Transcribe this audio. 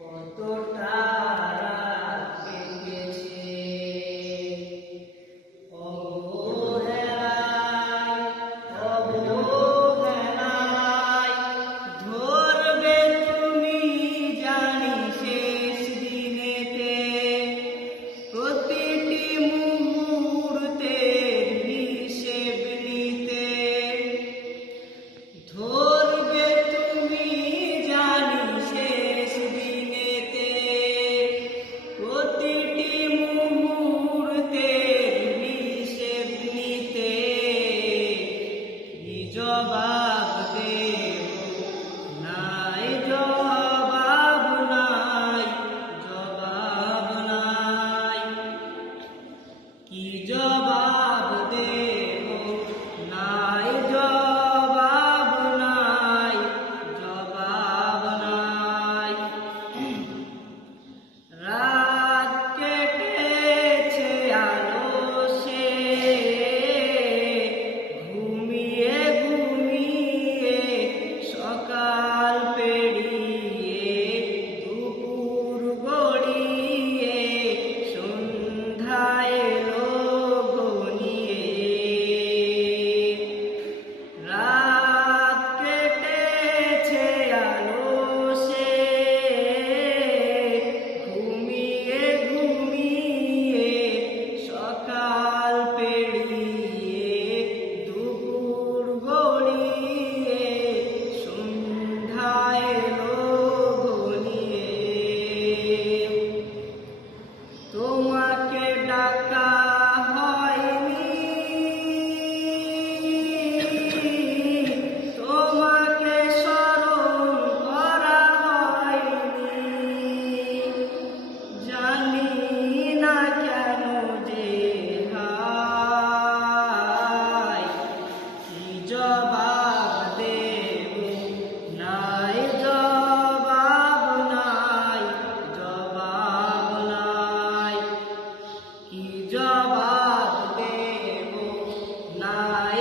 কতটা রাত কেটেছে অবহেলায় অবহেলায়, ধরবে তুমি জানি শেষ দিনেতে প্রতিটি মুহূর্তের হিসেব নিতে। ধরবে তুমি জানি শেষ দিনেতে প্রতিটি মুহূর্তের হিসেব নিতে। কি জবাব দেব? নাই জবাব, নাই জবাব, নাই। কি জবাব দেব? নাই জবাব, নাই জবাব, নাই। রাত কেটেছে আলসে, ঘুমিয়ে ঘুমিয়ে সকাল পেরিয়ে দুপুর গড়িয়ে সন্ধ্যা এলো ঘনিয়ে। রাত কেটেছে আলসে, ঘুমিয়ে ঘুমিয়ে সকাল পেরিয়ে দুপুর গড়িয়ে সন্ধ্যা এলো ঘনিয়ে। তোমাকে ডাকা হয়নি, তোমাকে স্মরণ করা হয়নি, জানি না কেন যে হায়। কি জবাব দেব? নাই জবাব, নাই জবাব, নাই। কি জবাব দেব? নাই